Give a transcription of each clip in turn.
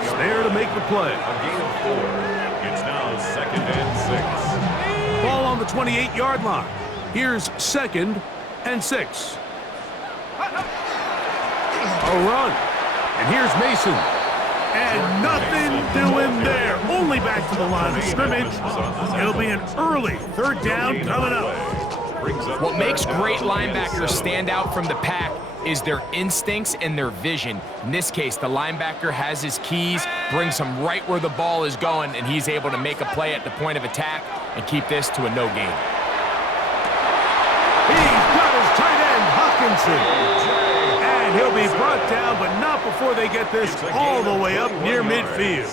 defense there to make the play. A gain of 4. It's now 2nd and 6. Ball on the 28-yard line. Here's 2nd and 6. A run. And here's Mason. And nothing doing there. Only back to the line of scrimmage. It'll be an early 3rd down coming up. What makes great linebackers stand out from the pack is their instincts and their vision. In this case, the linebacker has his keys, brings him right where the ball is going, and he's able to make a play at the point of attack and keep this to a no gain. He's got his tight end, Hawkinson. And he'll be brought down, but not before they get this all the way up near midfield.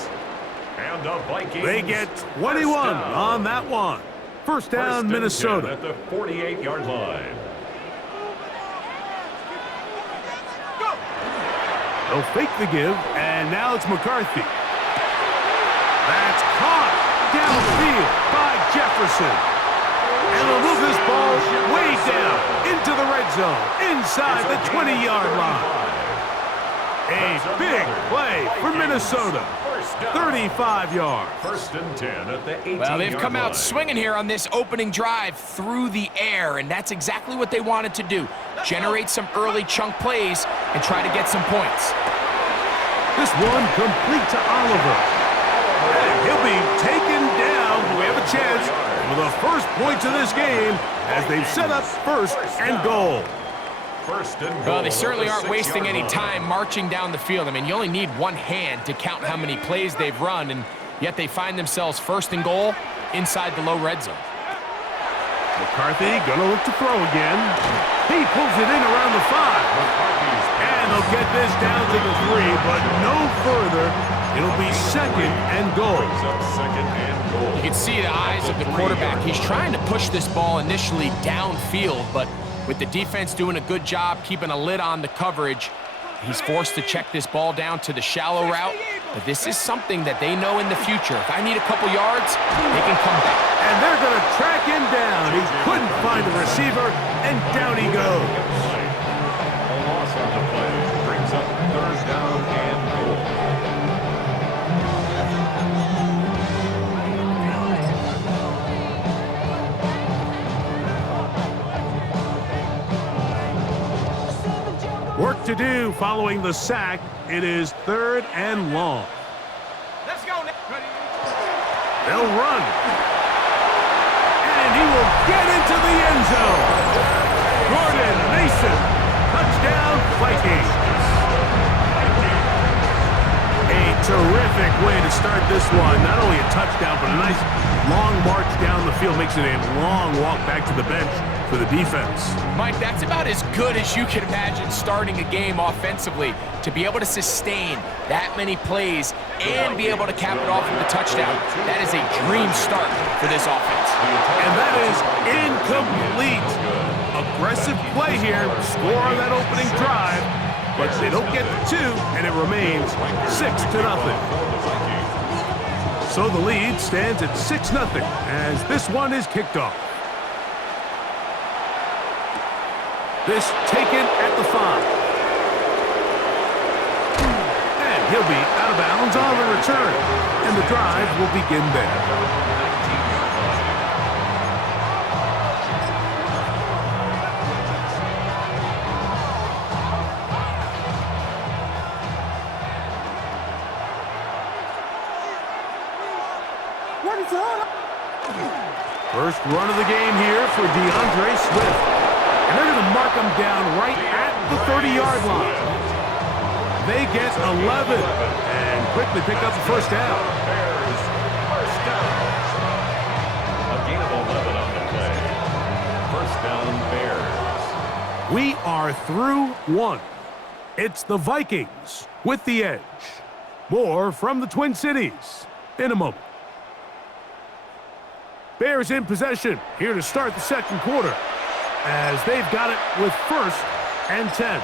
They get 21 on that one. First down, Minnesota. At the 48-yard line. They'll fake the give, and now it's McCarthy. That's caught downfield by Jefferson. And they'll move this ball way down into the red zone, inside the 20-yard line. A big play for Minnesota. 35 yards. 1st and 10 at the 18-yard line. Well, they've come out swinging here on this opening drive through the air, and that's exactly what they wanted to do. Generate some early chunk plays and try to get some points. This one complete to Oliver. And he'll be taken down, but we have a chance for the first points of this game as they've set up 1st and goal. Well, they certainly aren't wasting any time marching down the field. I mean, you only need one hand to count how many plays they've run, and yet they find themselves 1st and goal inside the low red zone. McCarthy gonna look to throw again. He pulls it in around the 5. And they'll get this down to the 3, but no further. It'll be 2nd and goal. You can see the eyes of the quarterback. He's trying to push this ball initially downfield, but with the defense doing a good job keeping a lid on the coverage, he's forced to check this ball down to the shallow route. But this is something that they know in the future. If I need a couple yards, they can come back. And they're going to track him down. He couldn't find the receiver, and down he goes. A loss on the play brings up 3rd down and goal. Work to do following the sack. It is 3rd and long. Let's go. They'll run. And he will get into the end zone. Jordan Mason. Touchdown, Vikings. A terrific way to start this one. Not only a touchdown, but a nice long march down the field. Makes it a long walk back to the bench for the defense. Mike, that's about as good as you can imagine starting a game offensively. To be able to sustain that many plays and be able to cap it off with a touchdown, that is a dream start for this offense. And that is incomplete. Aggressive play here, score on that opening drive, but they don't get the 2, and it remains 6-0. So the lead stands at 6-0 as this one is kicked off. This taken at the 5. And he'll be out of bounds on the return. And the drive will begin there. First run of the game here for DeAndre Swift. And they're going to mark him down right at the 30-yard line. They get 11 and quickly pick up the 1st down. First down. A gain of 11 on the play. 1st down, Bears. We are through 1. It's the Vikings with the edge. More from the Twin Cities in a moment. Bears in possession here to start the 2nd quarter, as they've got it with 1st and 10.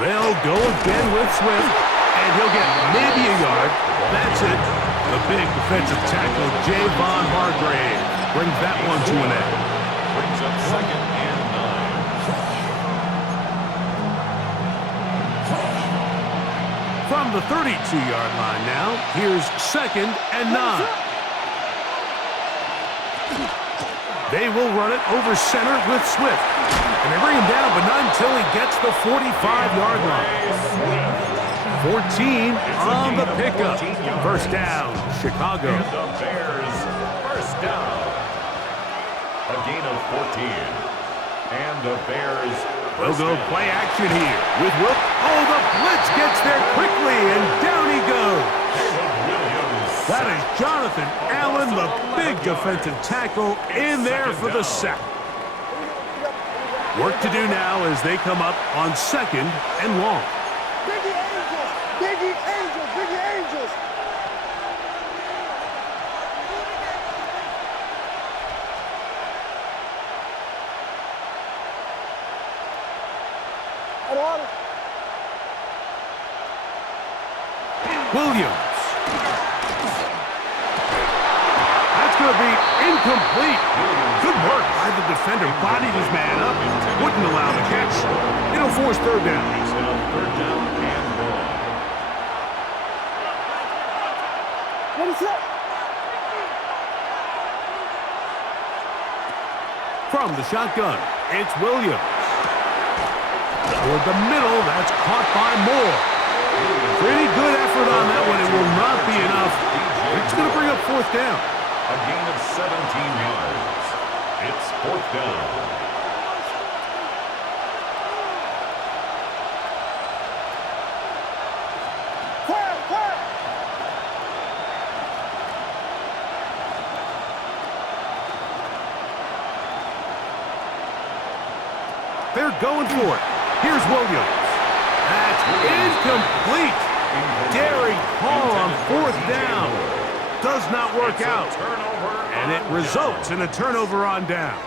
They'll go again with Swift, And he'll get maybe a yard. That's it. The big defensive tackle, Javon Hargrave, brings that one to an end. Brings up 2nd and 9. From the 32-yard line now, here's 2nd and 9. They will run it over center with Swift. And they bring him down, but not until he gets the 45-yard line. 14 on the pickup. First down, Chicago. And the Bears first down. A gain of 14. And the Bears We'll go play action here with Wilk. Oh, the blitz gets there quickly, and down he goes. That is Jonathan Allen, the big defensive tackle, in there for the sack. Work to do now as they come up on 2nd and long. Biggie Angels! Biggie Angels! Biggie Angels! Williams. That's going to be incomplete. Good work by the defender. Bodied his man up. Wouldn't allow the catch. It'll force 3rd down. It's now 3rd down and long. What is that? From the shotgun, it's Williams. Toward the middle, that's caught by Moore. Pretty good effort on that one. It will not be enough. It's going to bring up 4th down. A gain of 17 yards. It's 4th down. Quiet! They're going for it. Here's Williams. That's incomplete. Daring call on 4th down. Does not work out. And it results in a turnover on downs.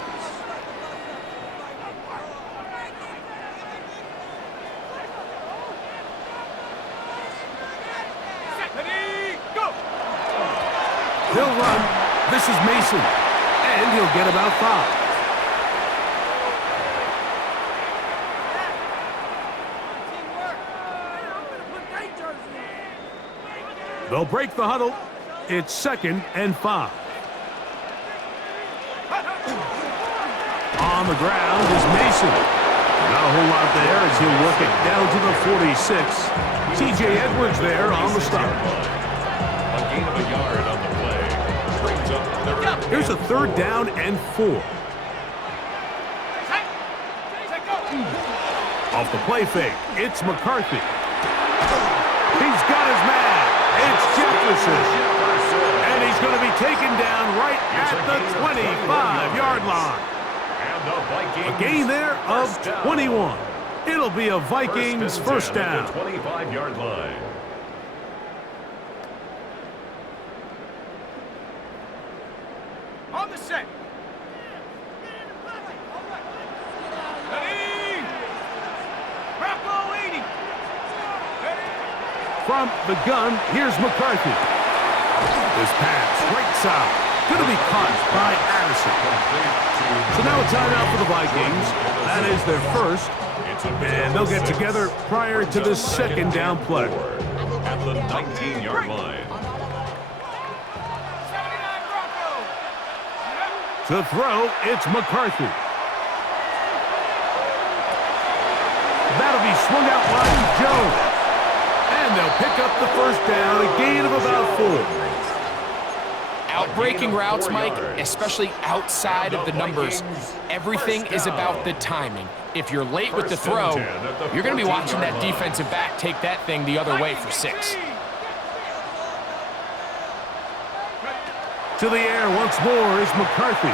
He'll run. This is Mason. And he'll get about 5. They'll break the huddle. It's 2nd and 5. On the ground is Mason. Not a whole lot there as he'll work it down to the 46. T.J. Edwards there on the stop. A gain of a yard on the play. Brings up 3rd. Here's a 3rd down and 4. Off the play fake, it's McCarthy. He's got his man. It's Jefferson. And he's going to be taken down right at the 25-yard line. A gain there of 21. It'll be a Vikings first down. 25-yard line. On the set. Ready. Bravo 80. From the gun, here's McCarthy. This pass, right side, going to be caught by Addison. So now a timeout for the Vikings. That is their first. And they'll get together prior to the 2nd down play. At the 19-yard line. To throw, it's McCarthy. That'll be swung out wide to Jones. And they'll pick up the first down, a gain of about 4. Outbreaking routes, Mike, especially outside of the numbers, everything is about the timing. If you're late with the throw, you're going to be watching that defensive back take that thing the other way for 6. To the air once more is McCarthy.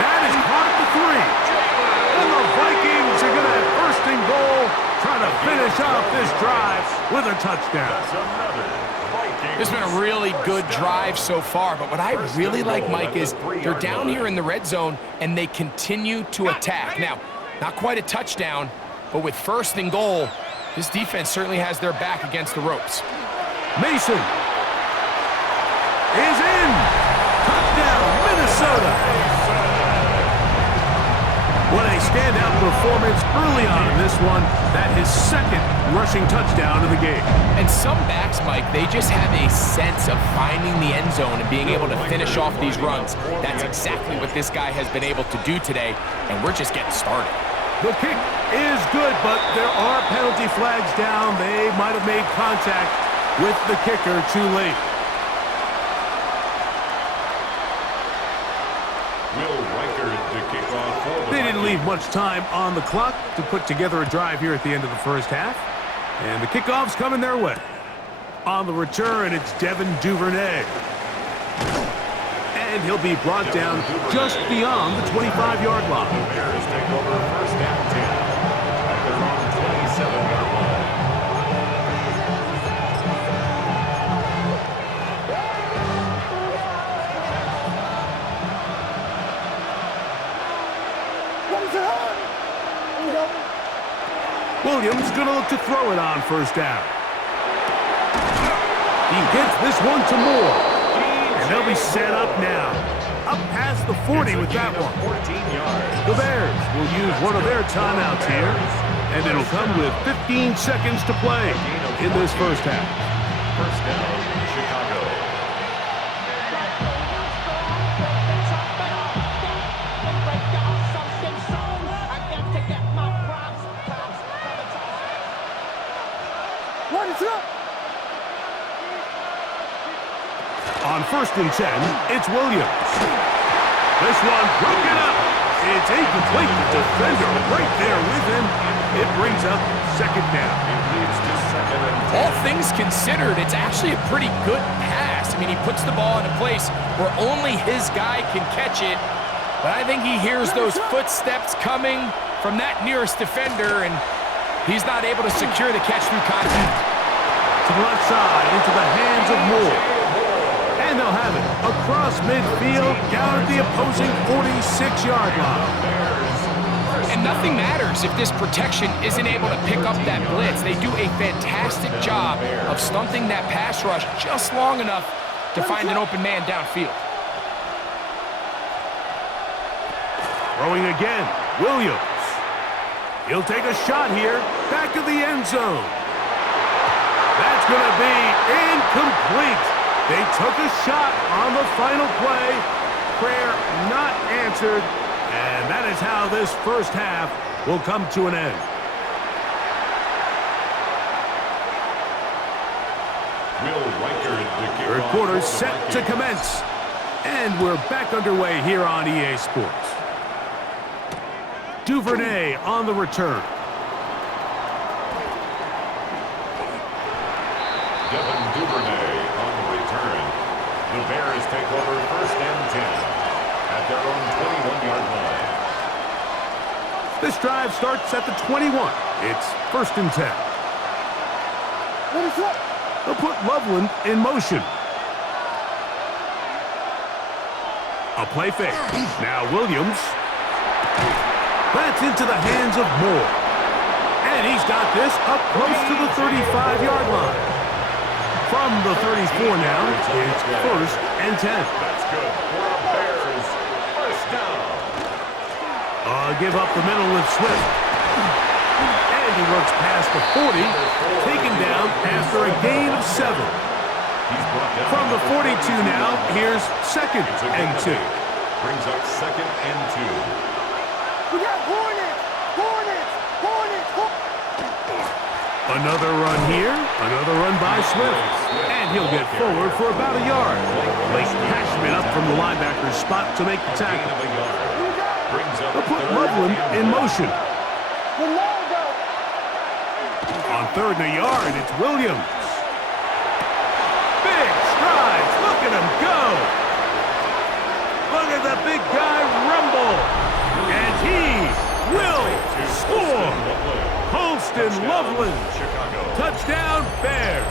That is caught at the 3. And the Vikings are going to have 1st and goal, trying to finish off this drive with a touchdown. This has been a really good drive so far, but what I really like, Mike, is they're down here in the red zone, and they continue to attack. Now, not quite a touchdown, but with 1st and goal, This defense certainly has their back against the ropes. Mason is in. Touchdown, Minnesota. What a standout performance early on in this one. That his second rushing touchdown of the game. And some backs, Mike, they just have a sense of finding the end zone and being able to finish off these runs. That's exactly what this guy has been able to do today, and we're just getting started. The kick is good, but there are penalty flags down. They might have made contact with the kicker too late. They didn't leave much time on the clock to put together a drive here at the end of the first half. And the kickoff's coming their way. On the return, it's Devin Duvernay. And he'll be brought down just beyond the 25-yard line. The Bears take over first and 10 at their own 27-yard line. Williams going to look to throw it on first down. He hits this one to Moore. And they'll be set up now. Up past the 40 with that one. 14 yards. The Bears will use one of their timeouts here. And it'll come with 15 seconds to play in this first half. First down, Chicago. On first and 10, it's Williams. This one broken up. It's incomplete. The defender right there with him. It brings up second down. It leads to second and 10. All things considered, it's actually a pretty good pass. I mean, he puts the ball in a place where only his guy can catch it. But I think he hears those footsteps coming from that nearest defender, and he's not able to secure the catch through contact. To the left side, into the hands of Moore. And they'll have it across midfield, down at the opposing 46-yard line. And nothing matters if this protection isn't able to pick up that blitz. They do a fantastic job of stunting that pass rush just long enough to find an open man downfield. Throwing again, Williams. He'll take a shot here, back of the end zone. That's going to be incomplete. They took a shot on the final play. Prayer not answered. And that is how this first half will come to an end. Third quarter set to commence. And we're back underway here on EA Sports. Duvernay on the return. Devin Duvernay on the return. The Bears take over first and 10 at their own 21-yard line. This drive starts at the 21. It's first and 10. They'll put Loveland in motion. A play fake. Now Williams. That's into the hands of Moore. And he's got this up close to the 35-yard line. From the 34 now, it's first and 10. That's good for the Bears. First down. Give up the middle with Swift. And he works past the 40, taken down after a gain of 7. From the 42 now, here's second and 2. Brings up second and 2. We got Hornets! Hornets! Hornets! Another run here, another run by Swift. And he'll get forward for about a yard. Late Cashman up from the linebacker's spot to make the tackle. They'll put Loveland in motion. On third and a yard, it's Williams. Big strides, look at him go. Look at the big guy rumble. And he will score. Holston Loveland. Touchdown, Bears.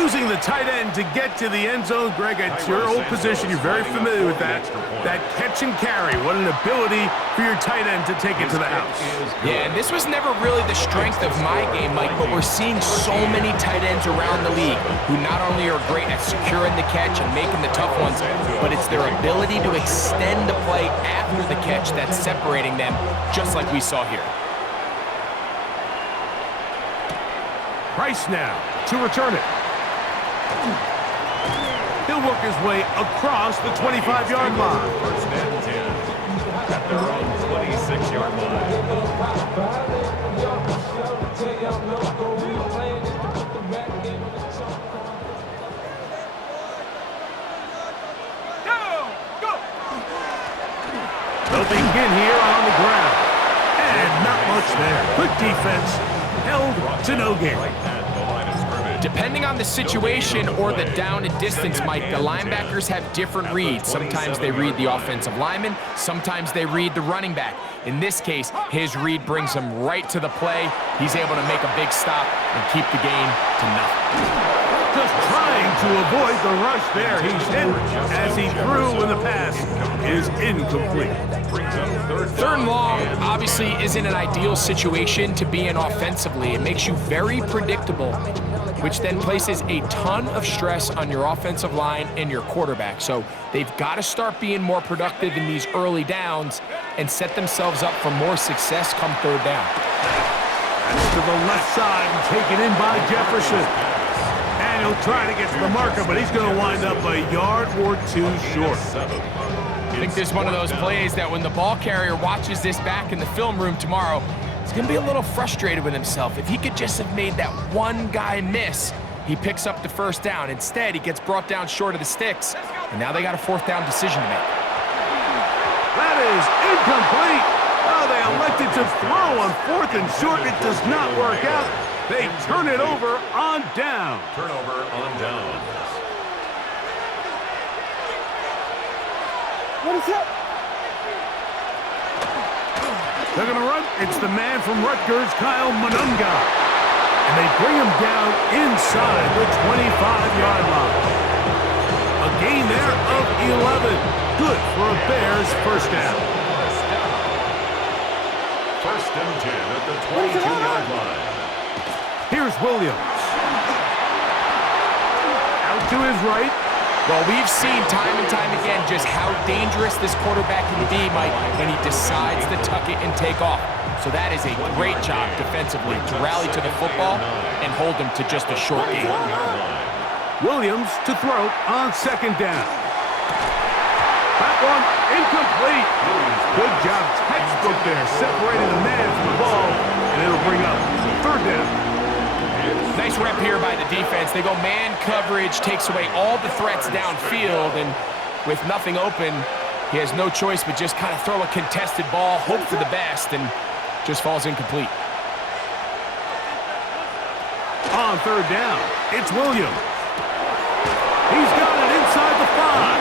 Using the tight end to get to the end zone. Greg, it's your old position. You're very familiar with that. That catch and carry. What an ability for your tight end to take it to the house. Yeah, and this was never really the strength of my game, Mike, but we're seeing so many tight ends around the league who not only are great at securing the catch and making the tough ones, but it's their ability to extend the play after the catch that's separating them, just like we saw here. Price now to return it. He'll work his way across the 25-yard line. First and 10 at their own 26-yard line. They'll begin here on the ground. And not much there. Good defense. Held to no gain. Depending on the situation or the down and distance, Mike, the linebackers have different reads. Sometimes they read the offensive lineman. Sometimes they read the running back. In this case, his read brings him right to the play. He's able to make a big stop and keep the gain to nothing. Just trying to avoid the rush there. He's hit as he threw when the pass is incomplete. Third and long obviously isn't an ideal situation to be in offensively. It makes you very predictable, which then places a ton of stress on your offensive line and your quarterback. So they've got to start being more productive in these early downs and set themselves up for more success come third down. That's to the left side and taken in by Jefferson. And he'll try to get to the marker, but he's going to wind up a yard or two short. I think this is one of those plays that when the ball carrier watches this back in the film room tomorrow, he's going to be a little frustrated with himself. If he could just have made that one guy miss, he picks up the first down. Instead, he gets brought down short of the sticks, and now they got a fourth down decision to make. That is incomplete. Oh, they elected to throw on fourth and short. It does not work out. They turn it over on down. Turnover on downs. What is that? They're going to run. It's the man from Rutgers, Kyle Monunga. And they bring him down inside the 25-yard line. A gain there of 11. Good for a Bears first down. First and 10 at the 22-yard line. Here's Williams. Out to his right. Well, we've seen time and time again just how dangerous this quarterback can be, Mike, when he decides to tuck it and take off. So that is a great job defensively to rally to the football and hold him to just a short gain. Williams to throw on second down. That one incomplete. Good job, textbook there, separating the man from the ball, and it'll bring up third down. Nice rep here by the defense. They go man coverage, takes away all the threats downfield, and with nothing open, he has no choice but just kind of throw a contested ball, hope for the best, and just falls incomplete. On third down, it's Williams. He's got it inside the 5.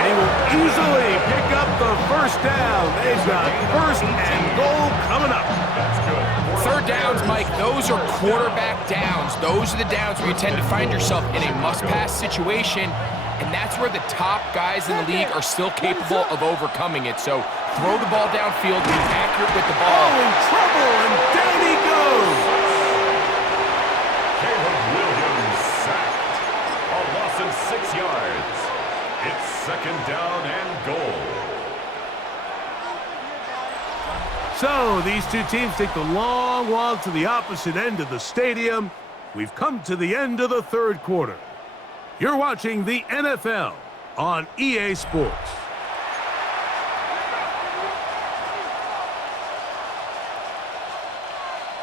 And he will easily pick up the first down. They've got first and goal coming up. That's good. Third downs, Mike, those are quarterback downs. Those are the downs where you tend to find yourself in a must-pass situation, and that's where the top guys in the league are still capable of overcoming it. So throw the ball downfield, be accurate with the ball. Oh, in trouble, and down he goes. Caleb Williams sacked. A loss of 6 yards. It's second down and goal. So these two teams take the long walk to the opposite end of the stadium. We've come to the end of the third quarter. You're watching the NFL on EA Sports.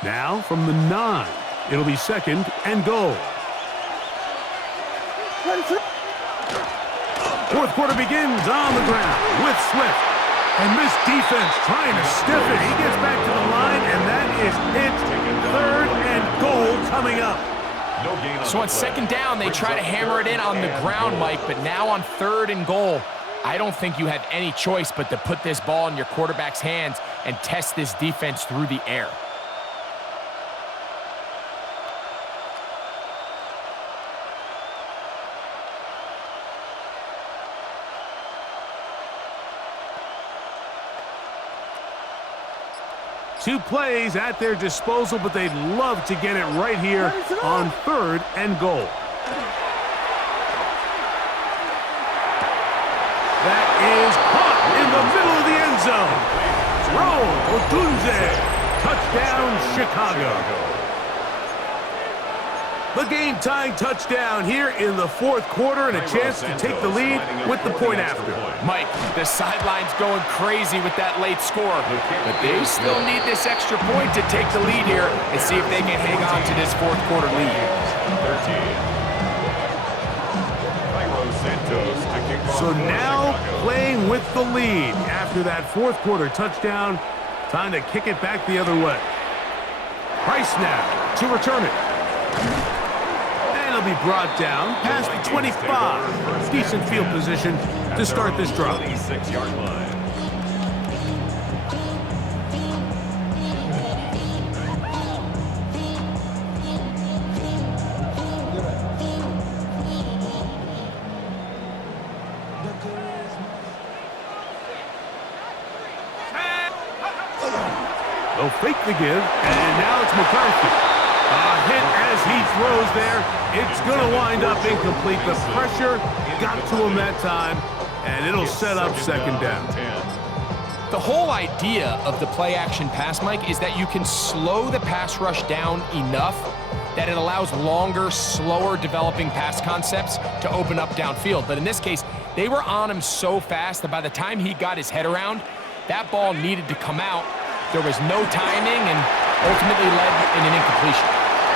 Now from the 9, it'll be second and goal. Fourth quarter begins on the ground with Swift. And this defense trying to stiff it. He gets back to the line, and that is it. Third and goal coming up. So on second down, they try to hammer it in on the ground, Mike, but now on third and goal, I don't think you have any choice but to put this ball in your quarterback's hands and test this defense through the air. 2 plays at their disposal, but they'd love to get it right here on 3rd and goal. That is caught in the middle of the end zone. Throw, Otunze. Touchdown, Chicago. The game-tying touchdown here in the 4th quarter and a chance to take the lead with the point after. Mike, the sideline's going crazy with that late score, but they still need this extra point to take the lead here and see if they can hang on to this 4th quarter lead. So now playing with the lead after that 4th quarter touchdown, time to kick it back the other way. Price now to return it. And it'll be brought down past the 25. Decent field position to start this drive. 26-yard line. They'll fake the give, and now it's McCarthy. A hit as he throws there. It's going to wind up incomplete. The pressure got to him that time, and it'll set up 2nd down. The whole idea of the play-action pass, Mike, is that you can slow the pass rush down enough that it allows longer, slower developing pass concepts to open up downfield. But in this case, they were on him so fast that by the time he got his head around, that ball needed to come out. There was no timing and ultimately led in an incompletion.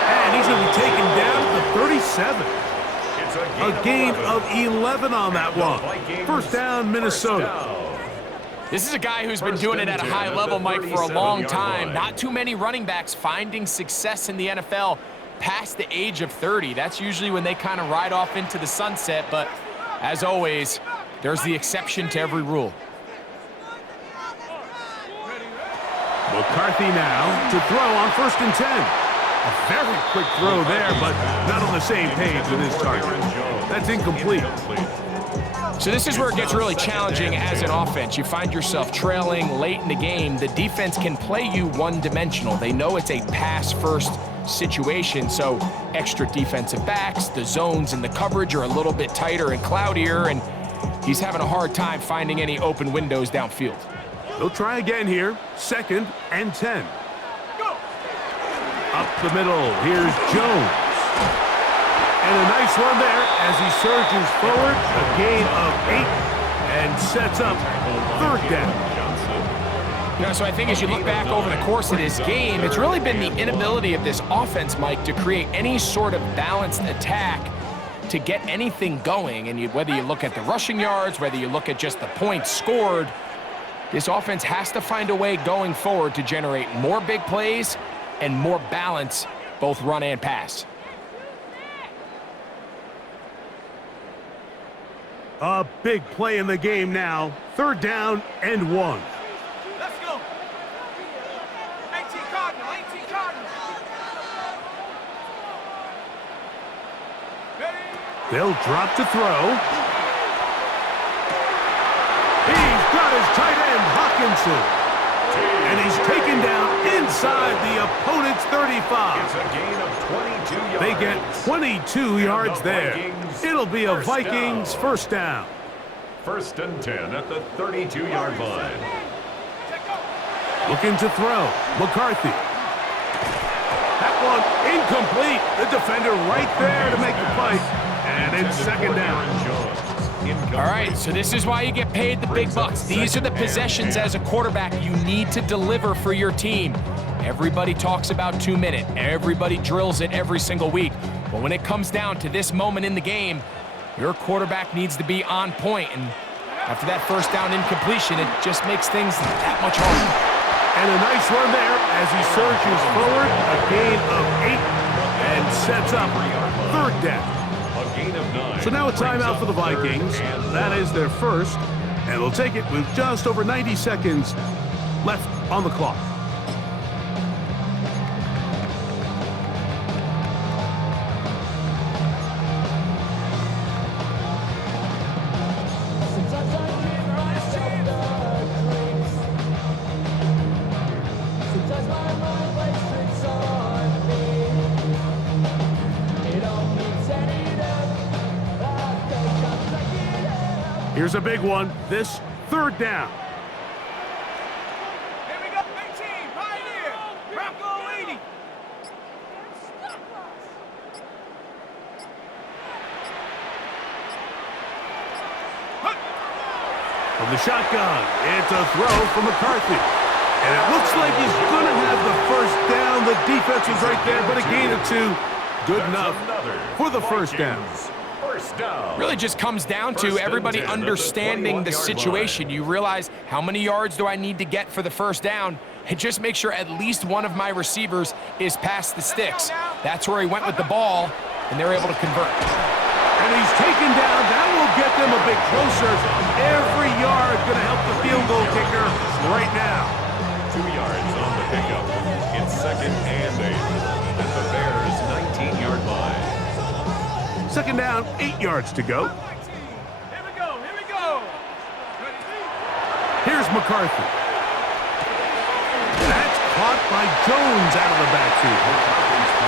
And he's going to be taken down to 37. A gain of 11 on that one. 1st down, Minnesota. This is a guy who's been doing it at a high level, Mike, for a long time. Not too many running backs finding success in the NFL past the age of 30. That's usually when they kind of ride off into the sunset, but as always, there's the exception to every rule. McCarthy now to throw on 1st and 10. A very quick throw there, but not on the same page with his target. That's incomplete. So this is where it gets really challenging as an offense. You find yourself trailing late in the game. The defense can play you one-dimensional. They know it's a pass-first situation, so extra defensive backs, the zones and the coverage are a little bit tighter and cloudier, and he's having a hard time finding any open windows downfield. They'll try again here. 2nd and 10. Up the middle, here's Jones. And a nice run there as he surges forward. A gain of 8 and sets up 3rd down. You know, so I think as you look back over the course of this game, it's really been the inability of this offense, Mike, to create any sort of balanced attack to get anything going. And whether you look at the rushing yards, whether you look at just the points scored, this offense has to find a way going forward to generate more big plays and more balance, both run and pass. A big play in the game now. 3rd down and 1. Let's go. 18 Cardinal, 18 Cardinal. Ready? They'll drop to throw. He's got his tight end, Hawkinson. And he's taken down inside the opponent's 35. It's a gain of 22 yards. They get 22 yards there. It'll be a Vikings first down. 1st and 10 at the 32-yard line. Looking to throw. McCarthy. That one incomplete. The defender right there to make the play. And it's 2nd down. All right, so this is why you get paid the big bucks. These are the possessions as a quarterback you need to deliver for your team. Everybody talks about 2-minute. Everybody drills it every single week. But when it comes down to this moment in the game, your quarterback needs to be on point. And after that 1st down incompletion, it just makes things that much harder. And a nice run there as he surges forward. A gain of 8 and sets up 3rd down. So now a timeout for the Vikings. That is their first, and they'll take it with just over 90 seconds left on the clock. Here's a big one. This third down. Here we go. 18, Pioneer. Bronco 80. From the shotgun, it's a throw from McCarthy. And it looks like he's going to have the first down. The defense was right there, but a gain of 2. Good enough for the first down. Really just comes down to everybody understanding the situation. You realize, how many yards do I need to get for the first down? And just make sure at least one of my receivers is past the sticks. That's where he went with the ball, and they're able to convert. And he's taken down. That will get them a bit closer. Every yard going to help the field goal kicker right now. 2 yards on the pickup. It's 2nd and 8 at the Bears' 19-yard line. 2nd down, 8 yards to go. Here we go. Here we go. Here's McCarthy. That's caught by Jones out of the backfield.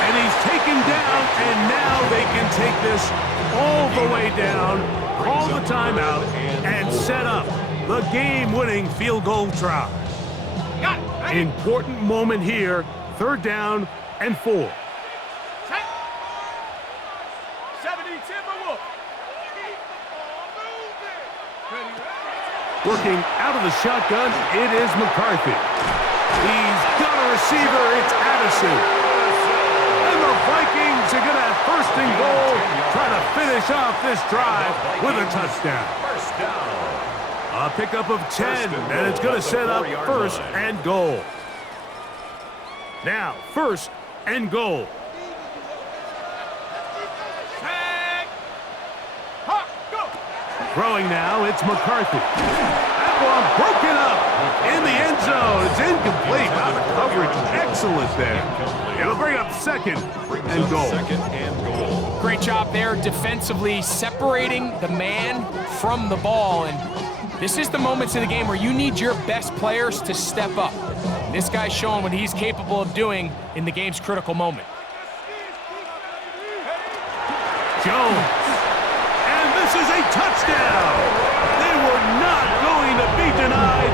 And he's taken down, and now they can take this all the way down, call the timeout, and set up the game-winning field goal try. Important moment here, 3rd down and 4. 70 Timberwolf. Working out of the shotgun, it is McCarthy. He's got a receiver, it's Addison. And the Vikings are going to have 1st and goal, try to finish off this drive with a touchdown. First down. A pickup of 10, and it's going to set up 1st and goal. Now, 1st and goal. Throwing now, it's McCarthy. That one broken up in the end zone. It's incomplete. Wow, the coverage excellent there. It'll bring up 2nd and goal. 2nd and goal. Great job there defensively, separating the man from the ball. And this is the moments in the game where you need your best players to step up. This guy's showing what he's capable of doing in the game's critical moment. Jones. And this is a touchdown. They were not going to be denied,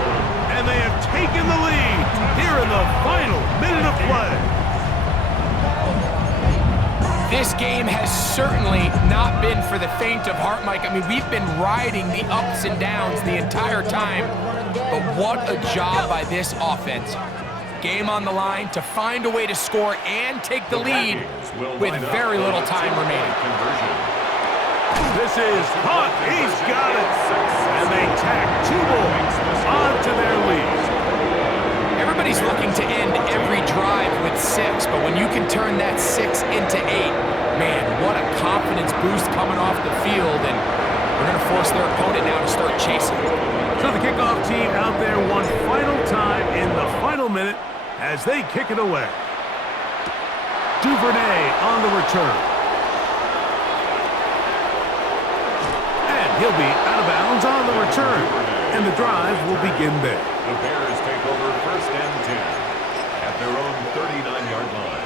and they have taken the lead here in the final minute of play. This game has certainly not been for the faint of heart, Mike. I mean, we've been riding the ups and downs the entire time, but what a job by this offense. Game on the line to find a way to score and take the lead with very little time remaining. This is Hunt. He's got it. And they tack 2 more onto their lead. Everybody's looking to end every drive with 6, but when you can turn that 6 into 8, man, what a confidence boost coming off the field, and we're going to force their opponent now to start chasing. So the kickoff team out there one final time in the final minute as they kick it away. Duvernay on the return. And he'll be out of bounds on the return, and the drive will begin there. The Bears take over 1st and 10 at their own 39-yard line.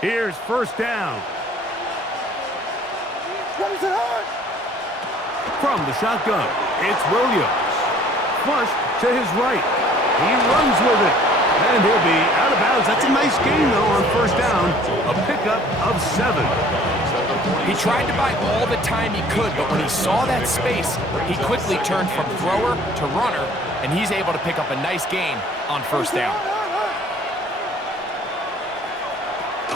Here's 1st down. What is it on? From the shotgun, it's Williams. Flush to his right. He runs with it. And he'll be out of bounds. That's a nice gain, though, on 1st down. A pickup of 7. He tried to buy all the time he could, but when he saw that space, he quickly turned from thrower to runner, and he's able to pick up a nice gain on 1st down.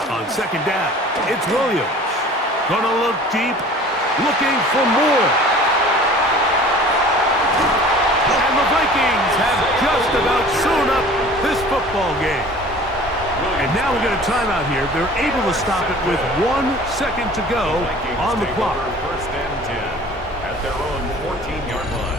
On 2nd down, it's Williams. Gonna look deep, looking for more. And the Vikings have just about sewn up this football game. And now we get a timeout here. They're able to stop it with 1 second to go on the clock. 1st and 10 at their own 14-yard line.